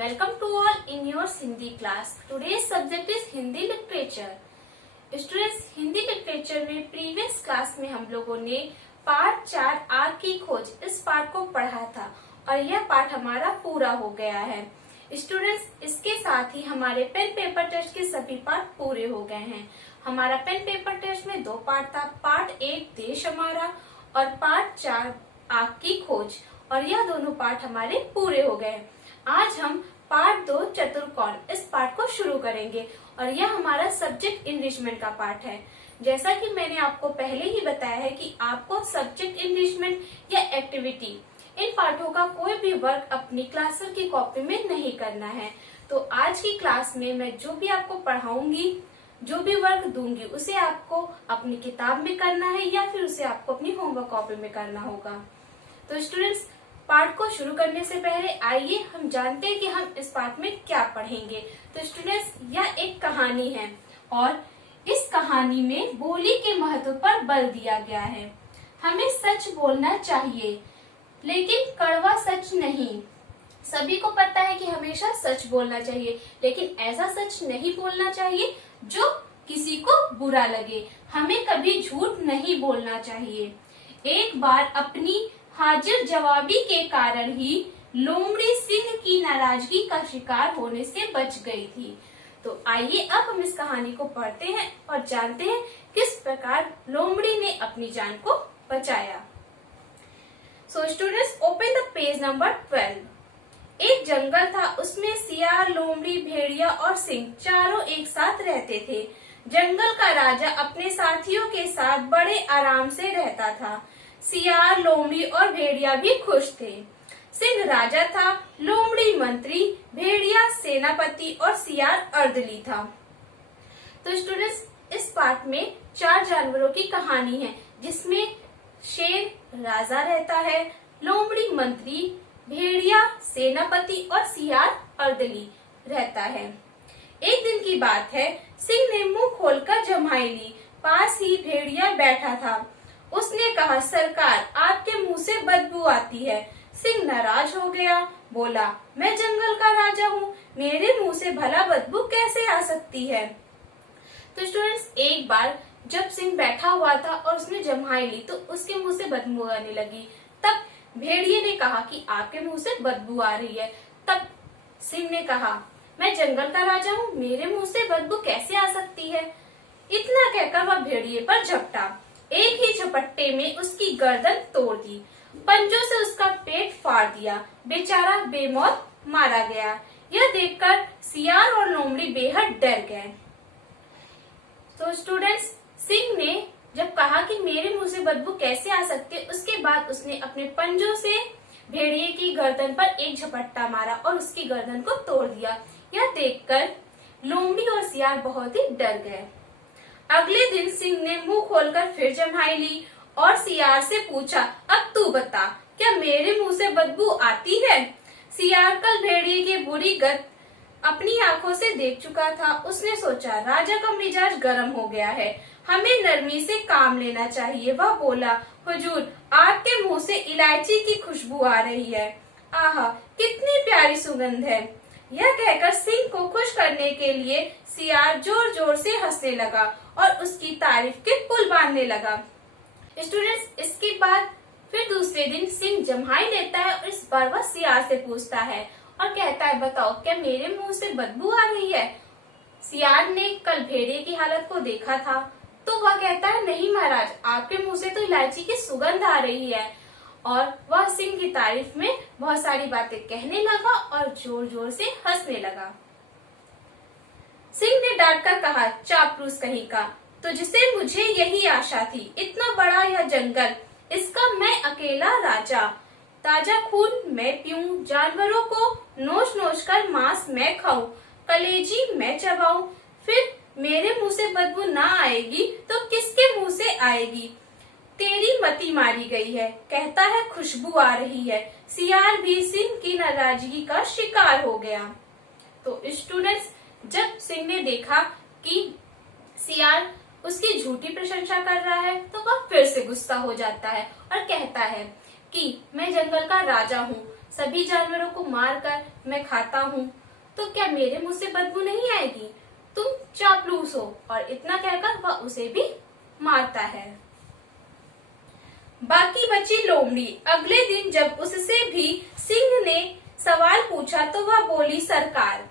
Welcome to all in your Hindi class. Today's subject is Hindi literature. Students, Hindi literature में previous class में हम लोगों ने part 4 आग की खोज इस पार्ट को पढ़ा था और यह पार्ट हमारा पूरा हो गया है। स्टूडेंट्स, इसके साथ ही हमारे पेन पेपर टेस्ट के सभी पार्ट पूरे हो गए हैं। हमारा पेन पेपर टेस्ट में 2 पार्ट था, पार्ट 1 देश हमारा और पार्ट 4 आग की खोज, और यह दोनों पार्ट हमारे पूरे हो गए। आज हम पार्ट 2 चतुर्कोण इस पार्ट को शुरू करेंगे और यह हमारा सब्जेक्ट इनरिचमेंट का पार्ट है। जैसा कि मैंने आपको पहले ही बताया है कि आपको सब्जेक्ट इनरिचमेंट या एक्टिविटी इन पाठों का कोई भी वर्क अपनी क्लासर की कॉपी में नहीं करना है। तो आज की क्लास में मैं जो भी आपको पढ़ाऊंगी, जो भी वर्क दूंगी, उसे आपको अपनी किताब में करना है या फिर उसे आपको अपनी होमवर्क कॉपी में करना होगा। तो स्टूडेंट्स, पार्ट को शुरू करने से पहले आइए हम जानते हैं कि हम इस पार्ट में क्या पढ़ेंगे। तो स्टूडेंट्स, यह एक कहानी है और इस कहानी में बोली के महत्व पर बल दिया गया है। हमें सच बोलना चाहिए, लेकिन कड़वा सच नहीं। सभी को पता है कि हमेशा सच बोलना चाहिए, लेकिन ऐसा सच नहीं बोलना चाहिए जो किसी को बुरा लगे। हमें कभी झूठ नहीं बोलना चाहिए। एक बार अपनी हाजिर जवाबी के कारण ही लोमड़ी सिंह की नाराजगी का शिकार होने से बच गई थी। तो आइए अब हम इस कहानी को पढ़ते हैं और जानते हैं किस प्रकार लोमड़ी ने अपनी जान को बचाया। So students, open the page number 12। एक जंगल था, उसमें सियार, लोमड़ी, भेड़िया और सिंह चारों एक साथ रहते थे। जंगल का राजा अपने साथियों के साथ बड़े आराम से रहता था। सियार, लोमड़ी और भेड़िया भी खुश थे। सिंह राजा था, लोमड़ी मंत्री, भेड़िया सेनापति और सियार अर्दली था। तो स्टूडेंट्स, इस पार्ट में 4 जानवरों की कहानी है, जिसमें शेर राजा रहता है, लोमड़ी मंत्री, भेड़िया सेनापति और सियार अर्दली रहता है। एक दिन की बात है, सिंह ने मुंह खोलकर जम्हाई ली। पास ही भेड़िया बैठा था। उसने कहा, सरकार, आपके मुंह से बदबू आती है। सिंह नाराज हो गया, बोला, मैं जंगल का राजा हूँ, मेरे मुंह से भला बदबू कैसे आ सकती है। तो स्टूडेंट्स, एक बार जब सिंह बैठा हुआ था और उसने जम्हाई ली तो उसके मुंह से बदबू आने लगी। तब भेड़िए ने कहा कि आपके मुंह से बदबू आ रही है। तब सिंह ने कहा, मैं जंगल का राजा हूँ, मेरे मुंह से बदबू कैसे आ सकती है। इतना कहकर वह भेड़िए पर झपटा। एक ही झपट्टे में उसकी गर्दन तोड़ दी, पंजों से उसका पेट फाड़ दिया। बेचारा बेमौत मारा गया। यह देखकर सियार और लोमड़ी बेहद डर गए। तो स्टूडेंट्स, सिंह ने जब कहा कि मेरे मुंह से बदबू कैसे आ सकती है, उसके बाद उसने अपने पंजों से भेड़िए की गर्दन पर एक झपट्टा मारा और उसकी गर्दन को तोड़ दिया। यह देखकर लोमड़ी और सियार बहुत ही डर गए। अगले दिन सिंह ने मुंह खोलकर फिर जम्हाई ली और सियार से पूछा, अब तू बता, क्या मेरे मुंह से बदबू आती है। सियार कल भेड़िए की बुरी गत अपनी आंखों से देख चुका था। उसने सोचा, राजा का मिजाज गर्म हो गया है, हमें नरमी से काम लेना चाहिए। वह बोला, हुजूर, आपके मुंह से इलायची की खुशबू आ रही है। आहा, कितनी प्यारी सुगंध है। यह कहकर सिंह को खुश करने के लिए सियार जोर जोर से हंसने लगा और उसकी तारीफ के पुल बांधने लगा। स्टूडेंट्स, इसके बाद फिर दूसरे दिन सिंह जम्हाई लेता है और इस बार वह सियार से पूछता है और कहता है, बताओ, क्या मेरे मुंह से बदबू आ रही है। सियार ने कल भेड़िए की हालत को देखा था तो वह कहता है, नहीं महाराज, आपके मुंह से तो इलायची की सुगंध आ रही है। और वह सिंह की तारीफ में बहुत सारी बातें कहने लगा और जोर जोर से हंसने लगा। सिंह ने डांट कर कहा, चापलूस कहीं का, तुझसे मुझे यही आशा थी। इतना बड़ा यह जंगल, इसका मैं अकेला राजा। ताजा खून मैं पीऊं, जानवरों को नोच नोच कर मांस मैं खाऊं, कलेजी मैं चबाऊं, फिर मेरे मुंह से बदबू ना आएगी तो किसके मुंह से आएगी। तेरी मति मारी गई है, कहता है खुशबू आ रही है। सियार भी सिंह की नाराजगी का शिकार हो गया। तो स्टूडेंट्स, जब सिंह ने देखा कि सियार उसकी झूठी प्रशंसा कर रहा है तो वह फिर से गुस्सा हो जाता है और कहता है कि मैं जंगल का राजा हूँ, सभी जानवरों को मारकर मैं खाता हूँ, तो क्या मेरे मुंह से बदबू नहीं आएगी? तुम चापलूस हो। और इतना कहकर वह उसे भी मारता है। बाकी बची लोमड़ी। अगले दिन जब उससे भी सिंह ने सवाल पूछा तो वह बोली, सरकार,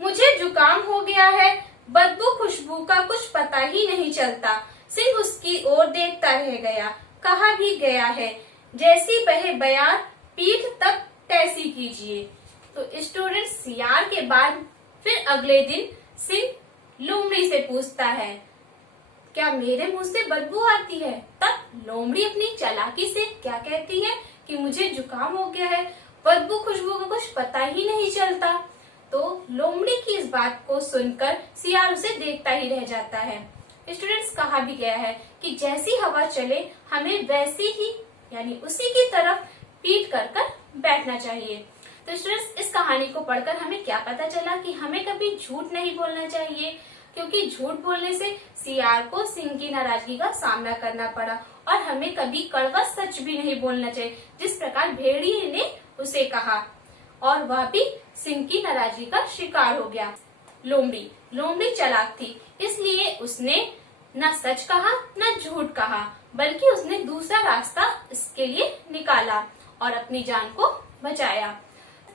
मुझे जुकाम हो गया है, बदबू खुशबू का कुछ पता ही नहीं चलता। सिंह उसकी ओर देखता रह गया। कहा भी गया है, जैसी बहे बयार पीठ तक तैसी कीजिए। तो स्टूडेंट, सियार के बाद फिर अगले दिन सिंह लोमड़ी से पूछता है, क्या मेरे मुंह से बदबू आती है? तब लोमड़ी अपनी चालाकी से क्या कहती है कि मुझे जुकाम हो गया है, बदबू खुशबू का कुछ पता ही नहीं चलता। तो लोमड़ी की इस बात को सुनकर सियार उसे देखता ही रह जाता है। स्टूडेंट्स, कहा भी गया है कि जैसी हवा चले हमें वैसी ही यानी उसी की तरफ पीठ कर कर बैठना चाहिए। तो स्टूडेंट्स, इस कहानी को पढ़कर हमें क्या पता चला कि हमें कभी झूठ नहीं बोलना चाहिए, क्योंकि झूठ बोलने से सियार को सिंह की नाराजगी का सामना करना पड़ा। और हमें कभी कड़वा सच भी नहीं बोलना चाहिए, जिस प्रकार भेड़िए ने उसे कहा और वह भी सिंह की नाराजगी का शिकार हो गया। लोमड़ी चालाक थी, इसलिए उसने न सच कहा न झूठ कहा, बल्कि उसने दूसरा रास्ता इसके लिए निकाला और अपनी जान को बचाया।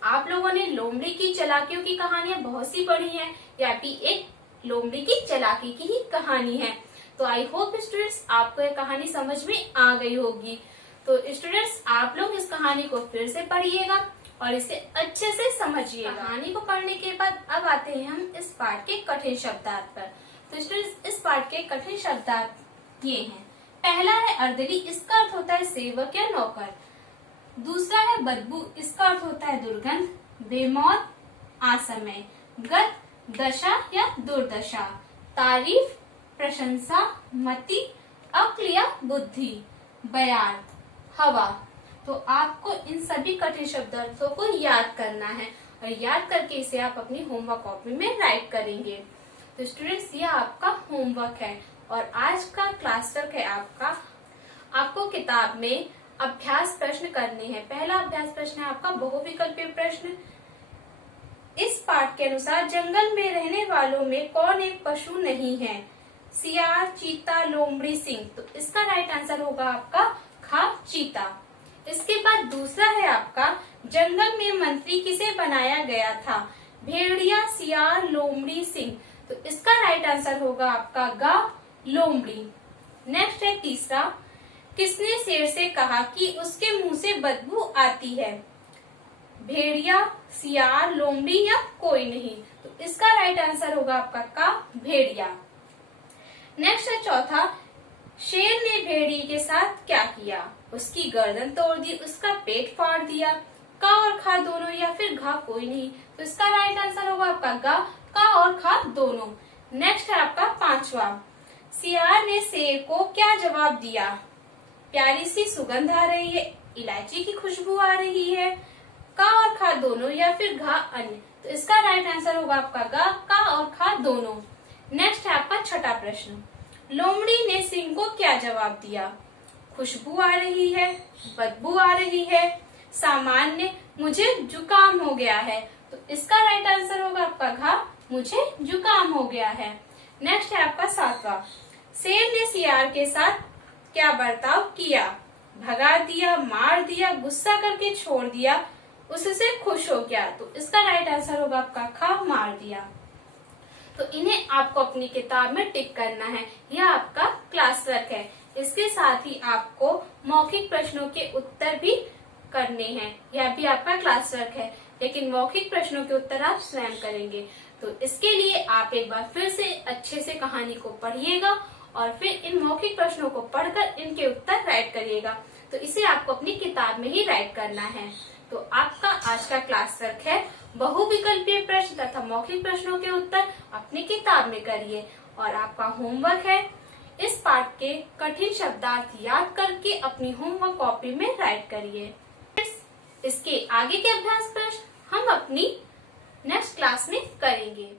आप लोगों ने लोमड़ी की चालाकियों की कहानियां बहुत सी पढ़ी हैं, या भी एक लोमड़ी की चालाकी की ही कहानी है। तो आई होप स्टूडेंट्स, आपको ये कहानी समझ में आ गई होगी। तो स्टूडेंट्स, आप लोग इस कहानी को फिर से पढ़िएगा और इसे अच्छे से समझिएगा। कहानी को पढ़ने के बाद अब आते हैं हम इस पाठ के कठिन शब्दार्थ पर। तो स्टूडेंट्स, इस पाठ के कठिन शब्दार्थ ये हैं। पहला है अर्दली, इसका अर्थ होता है सेवक या नौकर। दूसरा है बदबू, इसका अर्थ होता है दुर्गंध, बेमौत, असमय, गत, दशा या दुर्दशा, तारीफ, प्रशंसा, मति, अक्ल या बुद्धि, बयार्थ, हवा। तो आपको इन सभी कठिन शब्दार्थों को याद करना है और याद करके इसे आप अपनी होमवर्क कॉपी में राइट करेंगे। तो स्टूडेंट्स, ये आपका होमवर्क है और आज का क्लास वर्क है आपका। आपको किताब में अभ्यास प्रश्न करने हैं। पहला अभ्यास प्रश्न है आपका बहुविकल्पीय प्रश्न। इस पाठ के अनुसार जंगल में रहने वालों में कौन एक पशु नहीं है? सियार, चीता, लोमड़ी, सिंह। तो इसका राइट आंसर होगा आपका खा, चीता। इसके बाद दूसरा है आपका जंगल में मंत्री किसे बनाया गया था? भेड़िया, सियार, लोमड़ी, सिंह। तो इसका राइट आंसर होगा आपका गा, लोमड़ी। नेक्स्ट है तीसरा, किसने शेर से कहा कि उसके मुंह से बदबू आती है? भेड़िया, सियार, लोमड़ी या कोई नहीं। तो इसका राइट आंसर होगा आपका का, भेड़िया। नेक्स्ट है चौथा, शेर ने भेड़िए के साथ क्या किया? उसकी गर्दन तोड़ दी, उसका पेट फाड़ दिया। का और खा दोनों या फिर घा कोई नहीं। तो इसका राइट आंसर होगा आपका गा, का और खा दोनों। नेक्स्ट है आपका पांचवा, सियार ने शेर को क्या जवाब दिया? प्यारी सी सुगंध आ रही है, इलायची की खुशबू आ रही है। का और खा दोनों या फिर घा अन्य। तो इसका राइट आंसर होगा आपका गा, का और खा दोनों। नेक्स्ट है आपका छठा प्रश्न, लोमड़ी ने सिंह को क्या जवाब दिया? खुशबू आ रही है, बदबू आ रही है, सामान्य, मुझे जुकाम हो गया है। तो इसका राइट आंसर होगा आपका घा, मुझे जुकाम हो गया है। नेक्स्ट है आपका सातवां, शेर ने सियार के साथ क्या बर्ताव किया? भगा दिया, मार दिया, गुस्सा करके छोड़ दिया, उससे खुश हो गया। तो इसका राइट आंसर होगा आपका खा, मार दिया। तो इन्हें आपको अपनी किताब में टिक करना है। यह आपका क्लास वर्क है। इसके साथ ही आपको मौखिक प्रश्नों के उत्तर भी करने हैं। यह भी आपका क्लास वर्क है, लेकिन मौखिक प्रश्नों के उत्तर आप स्वयं करेंगे। तो इसके लिए आप एक बार फिर से अच्छे से कहानी को पढ़िएगा और फिर इन मौखिक प्रश्नों को पढ़कर इनके उत्तर राइट करिएगा। तो इसे आपको अपनी किताब में ही राइट करना है। तो आपका आज का क्लास वर्क है बहुविकल्पीय प्रश्न तथा मौखिक प्रश्नों के उत्तर अपनी किताब में करिए। और आपका होमवर्क है इस पाठ के कठिन शब्दार्थ याद करके अपनी होमवर्क कॉपी में राइट करिए। इसके आगे के अभ्यास प्रश्न हम अपनी नेक्स्ट क्लास में करेंगे।